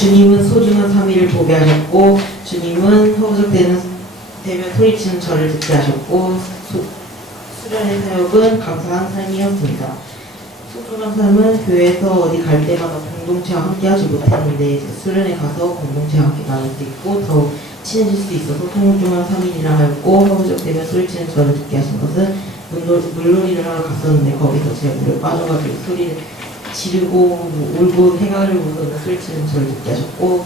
주님은 소중한 3위를 보게 하셨고, 주님은 허우적되면 소리치는 저를 듣게 하셨고, 수련의 사역은 감사한 삶이었습니다. 소중한 삶은 교회에서 어디 갈 때마다 공동체와 함께하지 못했는데 수련회 가서 공동체와 함께 나눌 수 있고 더 친해질 수 있어서 소중한 삶이라 하였고, 허우적되면 소리치는 저를 듣게 하신 것은 물놀이를 하러 갔었는데 거기서 제가 물에 빠져가지고 소리를 지르고 울고 해가를 울고 소리치는 저를 듣게 하셨고,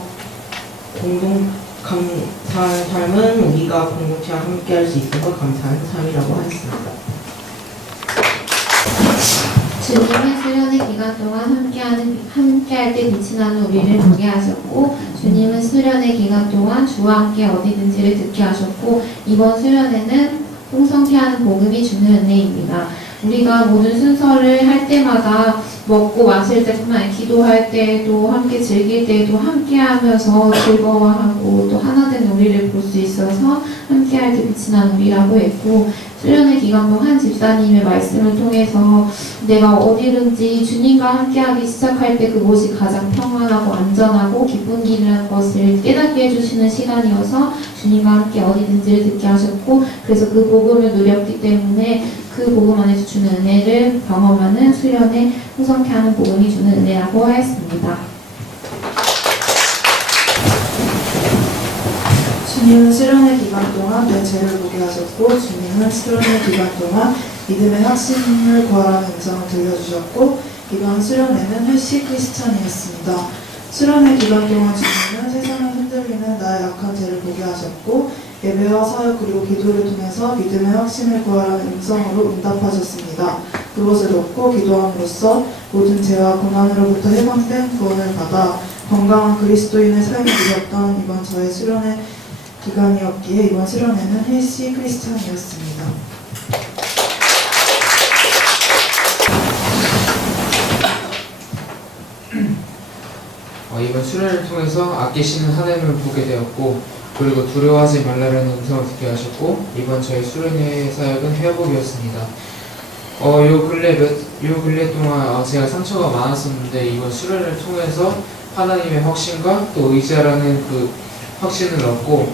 감사한 삶은 우리가 공동체와 함께 할 수 있어서 감사한 삶이라고 하였습니다. 주님은 수련의 기간 동안 함께할 때 빛이 나는 우리를 보게 하셨고, 주님은 수련의 기간 동안 주와 함께 어디든지를 듣게 하셨고, 이번 수련회는 풍성케 하는 복음이 주는 은혜입니다. 우리가 모든 순서를 할 때마다 먹고 마실 때뿐만 아니라 기도할 때도 함께 즐길 때도 함께 하면서 즐거워하고 또 하나 된 우리를 볼 수 있어서 함께할 때 빛이 나는 우리라고 했고, 수련회 기간 동 한 집사님의 말씀을 통해서 내가 어디든지 주님과 함께하기 시작할 때 그곳이 가장 평안하고 안전하고 기쁜 길이라는 것을 깨닫게 해주시는 시간이어서 주님과 함께 어디든지를 듣게 하셨고, 그래서 그 복음을 누렸기 때문에 그 복음 안에서 주는 은혜를 경험하는 수련회 풍성케 하는 복음이 주는 은혜라고 하였습니다. 주님은 수련의 기간 동안 내 죄를 보게 하셨고, 주님은 수련의 기간 동안 믿음의 확신을 구하라는 음성을 들려주셨고, 이번 수련회는 헬시 크리스찬이었습니다. 수련의 기간 동안 주님은 세상을 흔들리는 나의 약한 죄를 보게 하셨고, 예배와 사역 그리고 기도를 통해서 믿음의 확신을 구하라는 음성으로 응답하셨습니다. 그것을 얻고 기도함으로써 모든 죄와 고난으로부터 해방된 구원을 받아 건강한 그리스도인의 삶을 누렸던 이번 저의 수련회 기간이었기에 이번 수련회는 헬시 크리스찬이었습니다. 이번 수련을 통해서 아끼시는 하나님을 보게 되었고, 그리고 두려워하지 말라라는 음성을 듣게 하셨고, 이번 저희 수련회 사역은 회복이었습니다. 요 근래 동안 제가 상처가 많았었는데 이번 수련을 통해서 하나님의 확신과 또 의지하라는 그 확신을 얻고,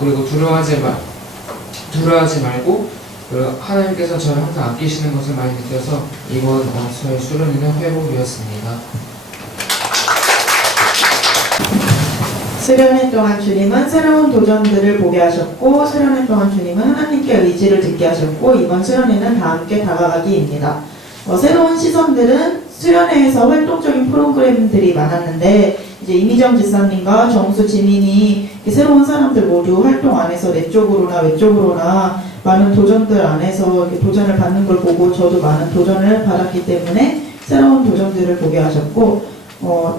그리고 두려워하지 말고 하나님께서 저를 항상 아끼시는 것을 많이 느껴서 이번 저희 수련회는 회복이었습니다. 수련회 동안 주님은 새로운 도전들을 보게 하셨고, 수련회 동안 주님은 하나님께 의지를 듣게 하셨고, 이번 수련회는 다 함께 다가가기입니다. 새로운 시선들은 수련회에서 활동적인 프로그램들이 많았는데, 이제 이미정 집사님과 정수 지민이 새로운 사람들 모두 활동 안에서 내적으로나 외적으로나 많은 도전들 안에서 이렇게 도전을 받는 걸 보고 저도 많은 도전을 받았기 때문에 새로운 도전들을 보게 하셨고,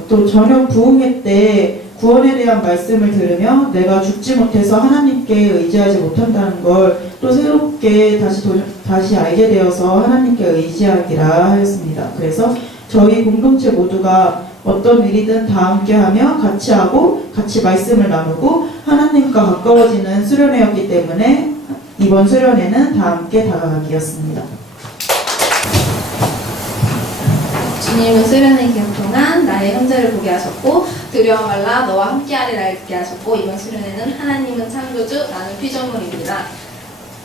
또 저녁 부흥회 때 구원에 대한 말씀을 들으며 내가 죽지 못해서 하나님께 의지하지 못한다는 걸 또 새롭게 다시 알게 되어서 하나님께 의지하기라 하였습니다. 그래서 저희 공동체 모두가 어떤 일이든 다 함께하며 같이 하고 같이 말씀을 나누고 하나님과 가까워지는 수련회였기 때문에 이번 수련회는 다 함께 다가가기였습니다. 주님은 수련의 기간 동안 나의 형제를 보게 하셨고, 두려워 말라 너와 함께하리라 듣게 하셨고, 이번 수련회는 하나님은 창조주 나는 피조물입니다.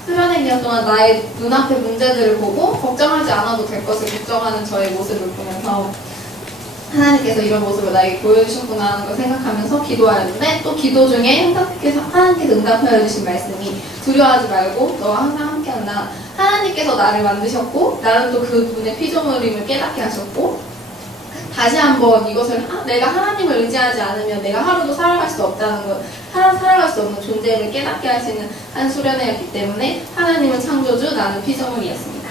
수련의 기간 동안 나의 눈앞의 문제들을 보고 걱정하지 않아도 될 것을 걱정하는 저의 모습을 보면서 하나님께서 이런 모습을 나에게 보여주셨구나 하는 걸 생각하면서 기도하였는데, 또 기도 중에 하나님께서 응답하여 주신 말씀이 두려워하지 말고 너와 항상 함께한다. 하나님께서 나를 만드셨고 나는 또 그분의 피조물임을 깨닫게 하셨고, 다시 한번 이것을 내가 하나님을 의지하지 않으면 내가 하루도 살아갈 수 없다는 것, 살아갈 수 없는 존재를 깨닫게 하시는 한 수련회였기 때문에 하나님은 창조주 나는 피조물이었습니다.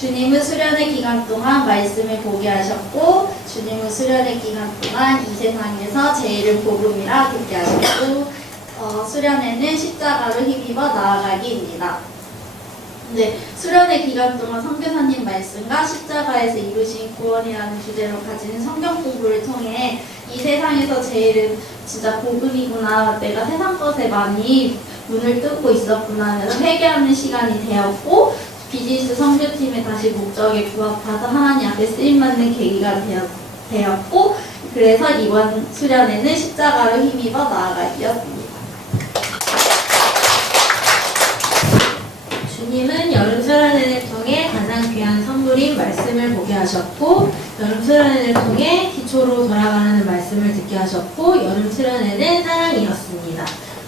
주님은 수련의 기간 동안 말씀을 보게 하셨고, 주님은 수련의 기간 동안 이 세상에서 제일을 복음이라 듣게 하셨고, 수련회는 십자가를 힘입어 나아가기입니다. 네, 수련의 기간 동안 선교사님 말씀과 십자가에서 이루신 구원이라는 주제로 가진 성경 공부를 통해 이 세상에서 제일은 진짜 복음이구나, 내가 세상 것에 많이 눈을 뜨고 있었구나 하면서 회개하는 시간이 되었고, 비즈니스 선교팀의 다시 목적에 부합해서 하나님 앞에 쓰임받는 계기가 되었고, 그래서 이번 수련회는 십자가로 힘입어 나아가기였습니다. 주님은 여름 수련회를 통해 가장 귀한 선물인 말씀을 보게 하셨고, 여름 수련회를 통해 기초로 돌아가는 말씀을 듣게 하셨고, 여름 수련회는 사랑이었습니다.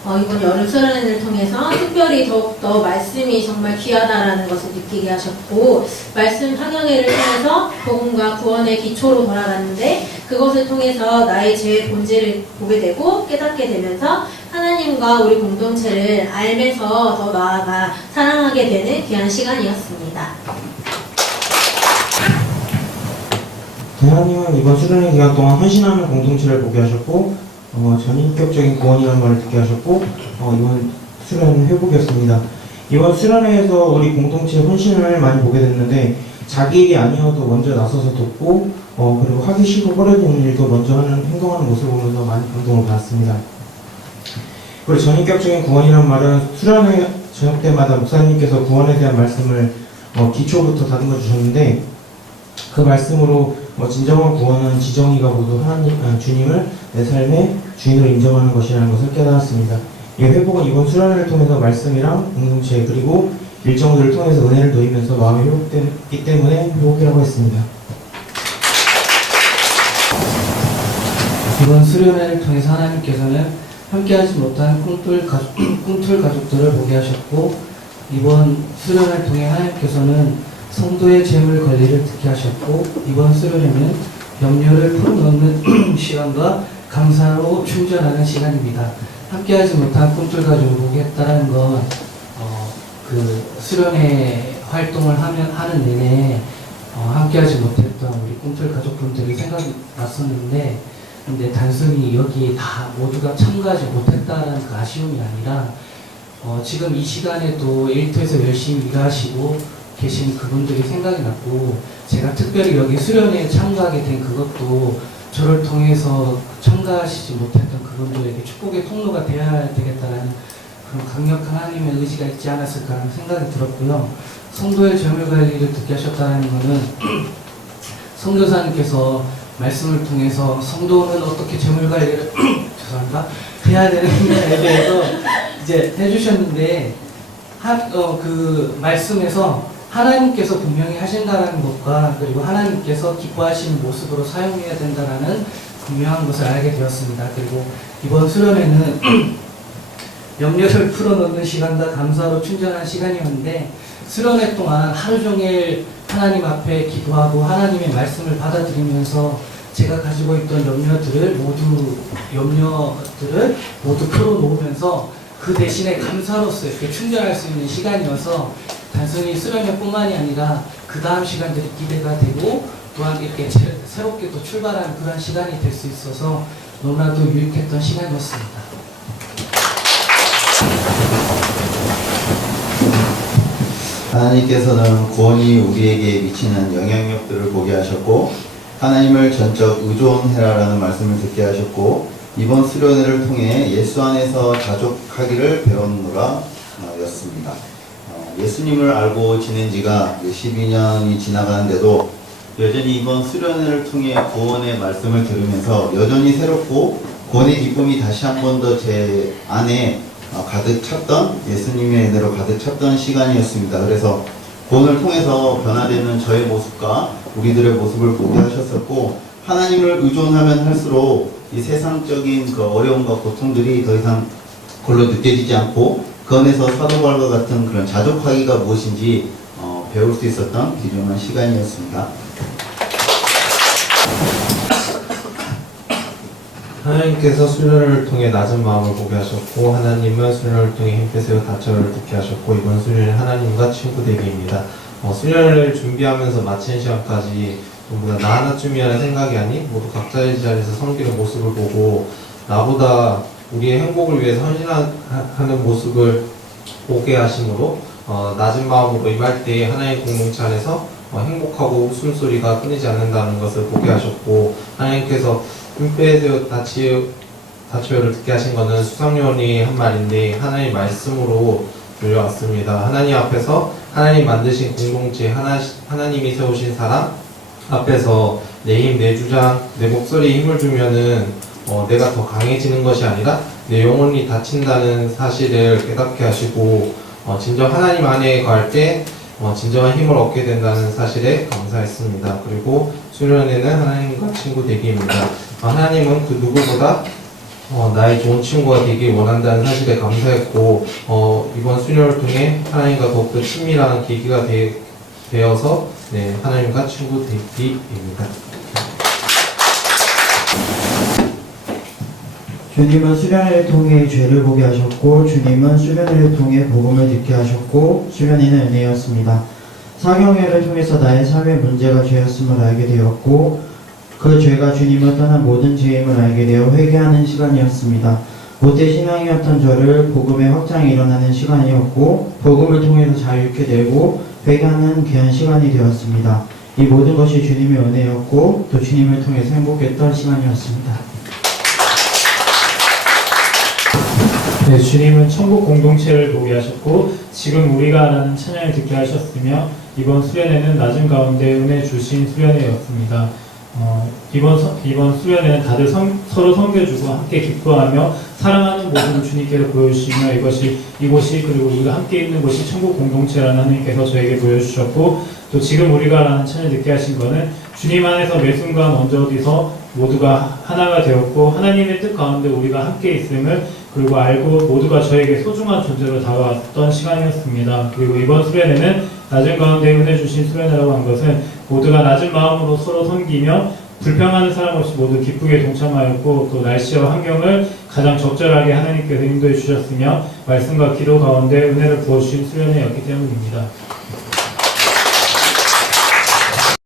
이번 여름 수련회를 통해서 특별히 더욱더 말씀이 정말 귀하다라는 것을 느끼게 하셨고, 말씀 학영회를 통해서 복음과 구원의 기초로 돌아갔는데, 그것을 통해서 나의 죄의 본질을 보게 되고 깨닫게 되면서 하나님과 우리 공동체를 알면서 더 나아가 사랑하게 되는 귀한 시간이었습니다. 하나님은 이번 수련회 기간 동안 헌신하는 공동체를 보게 하셨고, 전인격적인 구원이라는 말을 듣게 하셨고, 이번 수련회는 회복이었습니다. 이번 수련회에서 우리 공동체의 헌신을 많이 보게 됐는데, 자기 일이 아니어도 먼저 나서서 돕고, 그리고 하기 싫고 꺼려지는 일도 먼저 행동하는 모습을 보면서 많이 감동을 받았습니다. 그리고 전인격적인 구원이라는 말은 수련회 저녁 때마다 목사님께서 구원에 대한 말씀을 기초부터 다듬어 주셨는데, 그 말씀으로 진정한 구원은 지정이가 모두 주님을 내 삶의 주인으로 인정하는 것이라는 것을 깨달았습니다. 이 회복은 이번 수련회를 통해서 말씀이랑 공동체 그리고 일정들을 통해서 은혜를 누리면서 마음이 회복됐기 때문에 회복이라고 했습니다. 이번 수련회를 통해서 하나님께서는 함께하지 못한 꿈틀 가족들을 보게 하셨고, 이번 수련회를 통해 하나님께서는 성도의 재물 관리를 듣게 하셨고, 이번 수련회는 염려를 풀어놓는 시간과 감사로 충전하는 시간입니다. 함께하지 못한 꿈틀 가족을 보게 했다는 건 그 수련회 활동을 하는 내내 함께하지 못했던 우리 꿈틀 가족분들이 생각이 났었는데, 근데 단순히 여기 다 모두가 참가하지 못했다는 그 아쉬움이 아니라 지금 이 시간에도 일터에서 열심히 일하시고 계신 그분들이 생각이 났고, 제가 특별히 여기 수련회에 참가하게 된 그것도 저를 통해서 참가하시지 못했던 그분들에게 축복의 통로가 되어야 되겠다는 그런 강력한 하나님의 의지가 있지 않았을까 하는 생각이 들었고요. 성도의 재물 관리를 듣게 하셨다는 것은 선교사님께서 말씀을 통해서 성도는 어떻게 재물 관리를 죄송합니다 해야 되는지에 대해서 이제 해주셨는데, 그 말씀에서 하나님께서 분명히 하신다는 것과 그리고 하나님께서 기뻐하시는 모습으로 사용해야 된다는 분명한 것을 알게 되었습니다. 그리고 이번 수련회는 염려를 풀어놓는 시간과 감사로 충전한 시간이었는데, 수련회 동안 하루 종일 하나님 앞에 기도하고 하나님의 말씀을 받아들이면서 제가 가지고 있던 염려들을 모두 풀어놓으면서 그 대신에 감사로서 이렇게 충전할 수 있는 시간이어서 단순히 수련회뿐만이 아니라 그 다음 시간들이 기대가 되고 또한 이렇게 새롭게 또 출발하는 그런 시간이 될 수 있어서 너무나도 유익했던 시간이었습니다. 하나님께서는 구원이 우리에게 미치는 영향력들을 보게 하셨고, 하나님을 전적 의존해라라는 말씀을 듣게 하셨고, 이번 수련회를 통해 예수 안에서 자족하기를 배웠노라 였습니다. 예수님을 알고 지낸 지가 12년이 지나가는데도 여전히 이번 수련회를 통해 구원의 말씀을 들으면서 여전히 새롭고 구원의 기쁨이 다시 한 번 더 제 안에 가득 찼던, 예수님의 은혜로 가득 찼던 시간이었습니다. 그래서 구원을 통해서 변화되는 저의 모습과 우리들의 모습을 보게 하셨었고, 하나님을 의존하면 할수록 이 세상적인 그 어려움과 고통들이 더 이상 골로 느껴지지 않고 그 안에서 사도 바울과 같은 그런 자족하기가 무엇인지 배울 수 있었던 귀중한 시간이었습니다. 하나님께서 수련을 통해 낮은 마음을 보게 하셨고, 하나님은 수련을 통해 힘빼 세워 다처를 듣게 하셨고, 이번 수련은 하나님과 친구 되기입니다. 수련을 준비하면서 마치는 시간까지 전부 다 나 하나쯤이라는 생각이 아닌 모두 각자의 자리에서 섬기는 모습을 보고 나보다 우리의 행복을 위해서 헌신하는 모습을 보게 하심으로 낮은 마음으로 임할 때 하나님의 공동체 안에서 행복하고 웃음소리가 끊이지 않는다는 것을 보게 하셨고, 하나님께서 힘빼세워 다처를 듣게 하신 것은 수상요원이 한 말인데 하나님의 말씀으로 들려왔습니다. 하나님 앞에서 하나님 만드신 공동체, 하나님이 세우신 사람 앞에서 내 힘, 내 주장, 내 목소리에 힘을 주면은 내가 더 강해지는 것이 아니라 내 영혼이 다친다는 사실을 깨닫게 하시고 진정 하나님 안에 갈 때 진정한 힘을 얻게 된다는 사실에 감사했습니다. 그리고 수련회는 하나님과 친구 되기입니다. 하나님은 그 누구보다 나의 좋은 친구가 되길 원한다는 사실에 감사했고 이번 수련을 통해 하나님과 더욱더 친밀한 계기가 되어서 하나님과 친구 되기입니다. 주님은 수련회를 통해 죄를 보게 하셨고 주님은 수련회를 통해 복음을 듣게 하셨고 수련회는 은혜였습니다. 사경회를 통해서 나의 삶의 문제가 죄였음을 알게 되었고 그 죄가 주님을 떠난 모든 죄임을 알게 되어 회개하는 시간이었습니다. 모태 신앙이었던 저를 복음의 확장이 일어나는 시간이었고 복음을 통해서 자유케 되고 회개하는 귀한 시간이 되었습니다. 이 모든 것이 주님의 은혜였고 또 주님을 통해서 행복했던 시간이었습니다. 네, 주님은 천국 공동체를 보게 하셨고 지금 우리가 하라는 찬양을 듣게 하셨으며 이번 수련회는 낮은 가운데 은혜 주신 수련회였습니다. 이번 수련회는 다들 서로 섬겨주고 함께 기뻐하며 사랑하는 모습을 주님께서 보여주시며 이곳이 그리고 우리가 함께 있는 곳이 천국 공동체라는 하나님께서 저에게 보여주셨고 또 지금 우리가 하라는 찬양을 듣게 하신 것은 주님 안에서 매 순간 언제 어디서 모두가 하나가 되었고 하나님의 뜻 가운데 우리가 함께 있음을 그리고 알고 모두가 저에게 소중한 존재로 다가왔던 시간이었습니다. 그리고 이번 수련회는 낮은 가운데 은혜 주신 수련회라고 한 것은 모두가 낮은 마음으로 서로 섬기며 불평하는 사람 없이 모두 기쁘게 동참하였고 또 날씨와 환경을 가장 적절하게 하나님께서 인도해 주셨으며 말씀과 기도 가운데 은혜를 부어주신 수련회였기 때문입니다.